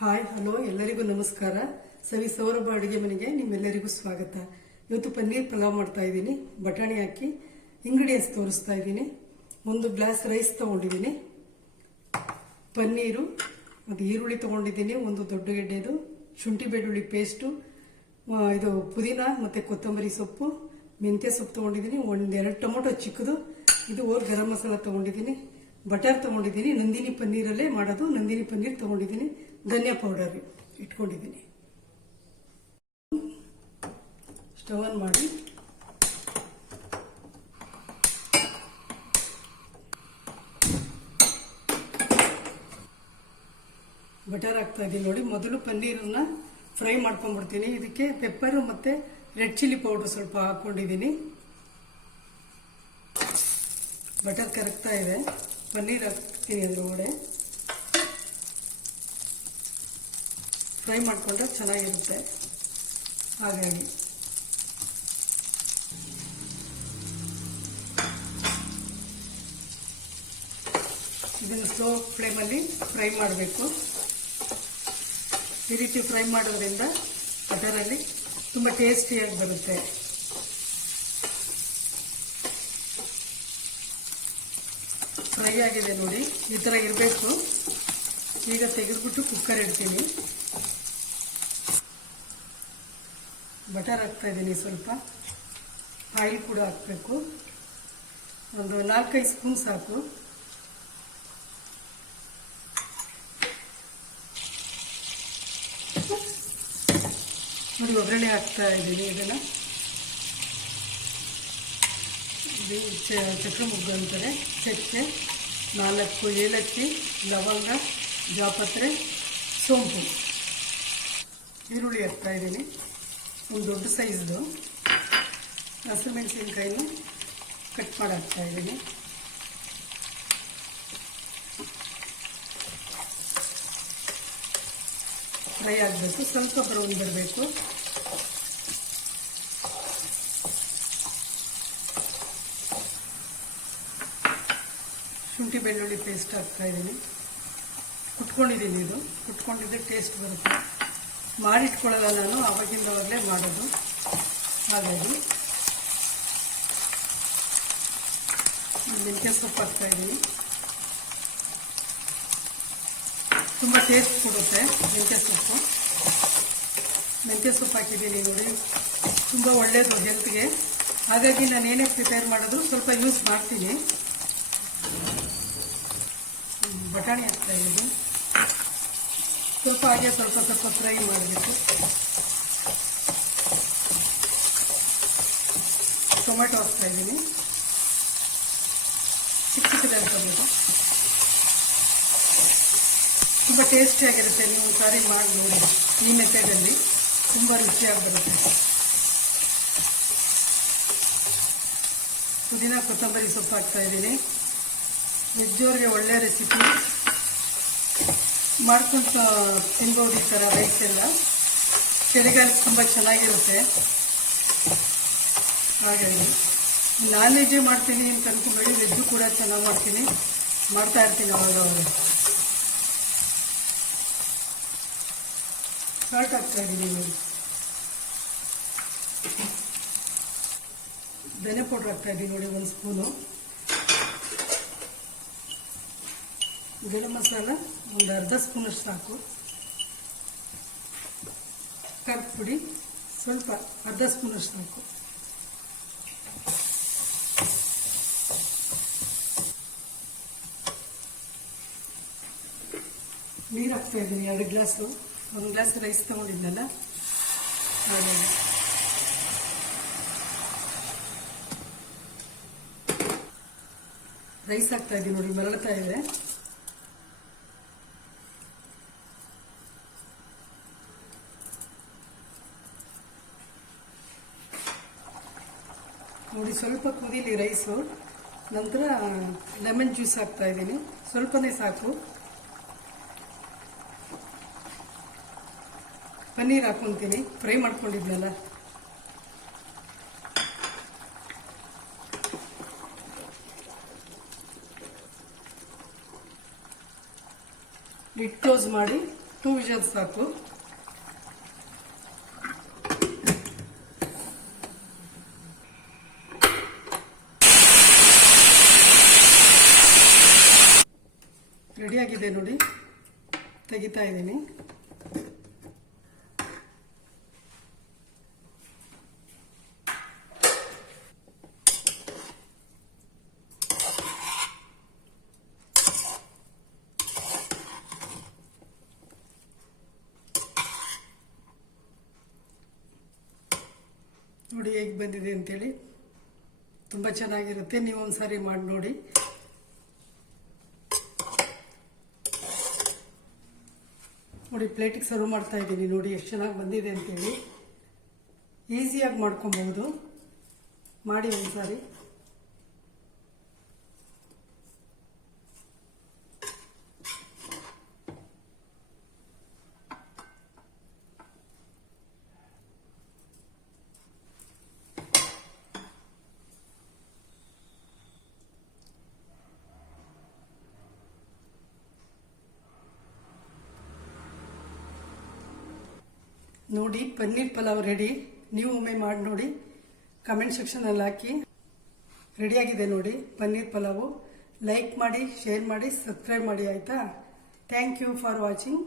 Hi hello ಎಲ್ಲರಿಗೂ ನಮಸ್ಕಾರ. ಸವಿ ಸೌರಭ ಅಡುಗೆ ಮನೆಗೆ ನಿಮ್ಮೆಲ್ಲರಿಗೂ ಸ್ವಾಗತ. ಇವತ್ತು ಪನ್ನೀರ್ ಪಲಾವ್ ಮಾಡ್ತಾ ಇದ್ದೀನಿ. ಬಟಾಣಿ ಹಾಕಿ ಇಂಗ್ರೀಡಿಯೆಂಟ್ಸ್ ತೋರಿಸ್ತಾ ಇದ್ದೀನಿ. 1 ಗ್ಲಾಸ್ ರೈಸ್ ತಗೊಂಡಿದ್ದೀನಿ, ಪನ್ನೀರು ಮತ್ತು ಈರುಳ್ಳಿ ತಗೊಂಡಿದ್ದೀನಿ, 1 ದೊಡ್ಡ ಗೆಡ್ಡೆದು, ಶುಂಠಿ ಬೆಳ್ಳುಳ್ಳಿ ಪೇಸ್ಟು, ಇದು ಪುದೀನ ಮತ್ತು ಕೊತ್ತಂಬರಿ ಸೊಪ್ಪು, ಮೆಂತ್ಯ ಸೊಪ್ಪು ತಗೊಂಡಿದ್ದೀನಿ, 1-2 ಟೊಮೊಟೊ ಚಿಕ್ಕದು, ಇದು ಗರಂ ಮಸಾಲ ತಗೊಂಡಿದ್ದೀನಿ, ಬಟರ್ ತಗೊಂಡಿದ್ದೀನಿ. ನಂದಿನಿ ಪನ್ನೀರಲ್ಲೇ ಮಾಡೋದು, ನಂದಿನಿ ಪನ್ನೀರ್ ತಗೊಂಡಿದ್ದೀನಿ. ಧನಿಯಾ ಪೌಡರ್ ಇಟ್ಕೊಂಡಿದ್ದೀನಿ. ಸ್ಟವ್ ಆನ್ ಮಾಡಿ ಬಟರ್ ಹಾಕ್ತಾ ಇದ್ದೀನಿ ನೋಡಿ. ಮೊದಲು ಪನ್ನೀರನ್ನ ಫ್ರೈ ಮಾಡ್ಕೊಂಡ್ಬಿಡ್ತೀನಿ. ಇದಕ್ಕೆ ಪೆಪ್ಪರ್ ಮತ್ತೆ ರೆಡ್ ಚಿಲ್ಲಿ ಪೌಡರ್ ಸ್ವಲ್ಪ ಹಾಕೊಂಡಿದ್ದೀನಿ. ಬಟರ್ ಕರಗ್ತಾ ಇದೆ, ಪನ್ನೀರ್ ಹಾಕ್ತೀನಿ ಅದ್ರೊಳಗಡೆ. ಫ್ರೈ ಮಾಡಿಕೊಂಡ್ರೆ ಚೆನ್ನಾಗಿರುತ್ತೆ. ಹಾಗಾಗಿ ಇದನ್ನು ಸ್ಲೋ ಫ್ಲೇಮಲ್ಲಿ ಫ್ರೈ ಮಾಡಬೇಕು. ಈ ರೀತಿ ಫ್ರೈ ಮಾಡೋದ್ರಿಂದ ಬಟರಲ್ಲಿ ತುಂಬ ಟೇಸ್ಟಿಯಾಗಿ ಬರುತ್ತೆ. ಫ್ರೈ ಆಗಿದೆ ನೋಡಿ, ಈ ಥರ ಇರಬೇಕು. ಈಗ ತೆಗೆದ್ಬಿಟ್ಟು ಕುಕ್ಕರ್ ಇಡ್ತೀನಿ. ಬಟರ್ ಹಾಕ್ತಾ ಇದ್ದೀನಿ, ಸ್ವಲ್ಪ ಆಯಿಲ್ ಕೂಡ ಹಾಕಬೇಕು. ಒಂದು 4-5 ಸ್ಪೂನ್ ಸಾಕು. ನೋಡಿ, ಒಗ್ಗರಣೆ ಹಾಕ್ತಾ ಇದ್ದೀನಿ. ಇದನ್ನು ಚಕ್ರ ಮುಗ್ಗು ಅಂತಾರೆ. ಚಕ್ಕೆ, 4 ಏಲಕ್ಕಿ, ಲವಂಗ, ಜಾಪತ್ರೆ, ಸೋಂಪು. ಈರುಳ್ಳಿ ಹಾಕ್ತಾ ಇದ್ದೀನಿ, ಒಂದು ದೊಡ್ಡ ಸೈಜ್ದು. ಹಸಿಮೆಣಸಿನ್ಕಾಯಿನ ಕಟ್ ಮಾಡಿ ಹಾಕ್ತಾ ಇದ್ದೀನಿ. ಫ್ರೈ ಆಗಬೇಕು, ಸ್ವಲ್ಪ ಬ್ರೌನ್ ಬರಬೇಕು. ಶುಂಠಿ ಬೆಳ್ಳುಳ್ಳಿ ಪೇಸ್ಟ್ ಹಾಕ್ತಾ ಇದ್ದೀನಿ. ಕುಟ್ಕೊಂಡಿದ್ದೀನಿ, ಇದು ಕುಟ್ಕೊಂಡಿದ್ದರೆ ಟೇಸ್ಟ್ ಬರುತ್ತೆ. ಮಾಡಿಟ್ಕೊಳ್ಳಲ್ಲ ನಾನು, ಆವಾಗಿಂದವಾಗಲೇ ಮಾಡೋದು. ಹಾಗಾಗಿ ಮೆಂತ್ಯ ಸೊಪ್ಪು ಹಾಕ್ತಾ ಇದ್ದೀನಿ. ತುಂಬ ಟೇಸ್ಟ್ ಕೊಡುತ್ತೆ ಮೆಂತ್ಯ ಸೊಪ್ಪು. ಮೆಂತ್ಯ ಸೊಪ್ಪು ಹಾಕಿದ್ದೀನಿ ನೋಡಿ, ತುಂಬ ಒಳ್ಳೆಯದು ಹೆಲ್ತ್ಗೆ. ಹಾಗಾಗಿ ನಾನು ಏನೇ ಪ್ರಿಪೇರ್ ಮಾಡೋದು ಸ್ವಲ್ಪ ಯೂಸ್ ಮಾಡ್ತೀನಿ. ಬಟಾಣಿ ಹಾಕ್ತಾ ಇದ್ದೀನಿ. ಸ್ವಲ್ಪ ಹಾಗೆ ಸ್ವಲ್ಪ ಫ್ರೈ ಮಾಡಬೇಕು. ಟೊಮೆಟೊ ಹಾಕ್ತಾ ಇದ್ದೀನಿ, ಚಿಕ್ಕದಾಗಿ ಹಾಕಬೇಕು. ತುಂಬ ಟೇಸ್ಟಿಯಾಗಿರುತ್ತೆ. ನೀವು ಒಂದು ಸಾರಿ ಮಾಡಿ ನೋಡಿ, ಈ ಮೆಥಡಲ್ಲಿ ತುಂಬ ರುಚಿಯಾಗಿ ಬರುತ್ತೆ. ಪುದೀನ ಕೊತ್ತಂಬರಿ ಸೊಪ್ಪು ಹಾಕ್ತಾ ಇದ್ದೀನಿ. ವೆಜ್ಜೋರಿಗೆ ಒಳ್ಳೆ ರೆಸಿಪಿ, ಮಾಡ್ಕೊಂಡು ತಿನ್ಬೋದು. ಈ ಥರ ರೈಸ್ ಎಲ್ಲ ಚಳಿಗಾಲಕ್ಕೆ ತುಂಬ ಚೆನ್ನಾಗಿರುತ್ತೆ. ಹಾಗಾಗಿ ನಾನ್ ವೆಜ್ಜೇ ಮಾಡ್ತೀನಿ ಅಂತ ಅನ್ಕೊಂಬೇಡಿ, ವೆಜ್ಜು ಕೂಡ ಚೆನ್ನಾಗಿ ಮಾಡ್ತಾ ಇರ್ತೀನಿ ಅವಾಗ. ಸಾಲ್ಟ್ ಹಾಕ್ತಾ ಇದ್ದೀನಿ ನೋಡಿ. ಧನಿಯಾ ಪೌಡ್ರ್ ಹಾಕ್ತಾ ಇದ್ದೀನಿ ನೋಡಿ, 1 ಸ್ಪೂನು. ಗರಂ ಮಸಾಲ ಒಂದು ಅರ್ಧ ಸ್ಪೂನಷ್ಟು ಸಾಕು. ಖಾರದ ಪುಡಿ ಸ್ವಲ್ಪ ಅರ್ಧ ಸ್ಪೂನಷ್ಟು ಸಾಕು. ನೀರು ಹಾಕ್ತಾ ಇದ್ದೀನಿ 2 ಗ್ಲಾಸು. 1 ಗ್ಲಾಸ್ ರೈಸ್ ತಗೊಂಡಿದ್ದಲ್ಲ, ಹಾಗಾಗಿ ರೈಸ್ ಹಾಕ್ತಾ ಇದ್ದೀನಿ ನೋಡಿ, ಮರಳ್ತಾ ಇದೆ. ನೋಡಿ, ಸ್ವಲ್ಪ ಕುದೀಲಿ ರೈಸು. ನಂತರ ಲೆಮನ್ ಜ್ಯೂಸ್ ಹಾಕ್ತಾ ಇದ್ದೀನಿ, ಸ್ವಲ್ಪನೇ ಸಾಕು. ಪನ್ನೀರ್ ಹಾಕ್ಕೊತೀನಿ, ಫ್ರೈ ಮಾಡ್ಕೊಂಡಿದ್ನಲ್ಲ. ಲಿಡ್ ಕ್ಲೋಸ್ ಮಾಡಿ 2 ವಿಷಲ್ಸ್ ಸಾಕು. ರೆಡಿಯಾಗಿದೆ ನೋಡಿ, ತೆಗಿತಾ ಇದ್ದೀನಿ. ನೋಡಿ ಹೇಗೆ ಬಂದಿದೆ ಅಂತೇಳಿ, ತುಂಬ ಚೆನ್ನಾಗಿರುತ್ತೆ. ನೀವು ಒಂದ್ಸಾರಿ ಮಾಡಿ ನೋಡಿ. ನೋಡಿ ಪ್ಲೇಟಿಗೆ ಸರ್ವ್ ಮಾಡ್ತಾ ಇದ್ದೀನಿ. ನೋಡಿ ಎಷ್ಟು ಚೆನ್ನಾಗಿ ಬಂದಿದೆ ಅಂತೇಳಿ. ಈಸಿಯಾಗಿ ಮಾಡ್ಕೊಬಹುದು, ಮಾಡಿ ಒಂದ್ಸಾರಿ. ನೋಡಿ ಪನ್ನೀರ್ ಪಲಾವ್ ರೆಡಿ. ನೀವು ಒಮ್ಮೆ ಮಾಡಿ ನೋಡಿ, ಕಮೆಂಟ್ ಸೆಕ್ಷನಲ್ಲಿ ಹಾಕಿ. ರೆಡಿಯಾಗಿದೆ ನೋಡಿ ಪನ್ನೀರ್ ಪಲಾವು. ಲೈಕ್ ಮಾಡಿ, ಶೇರ್ ಮಾಡಿ, ಸಬ್ಸ್ಕ್ರೈಬ್ ಮಾಡಿ ಆಯಿತಾ. Thank you for watching.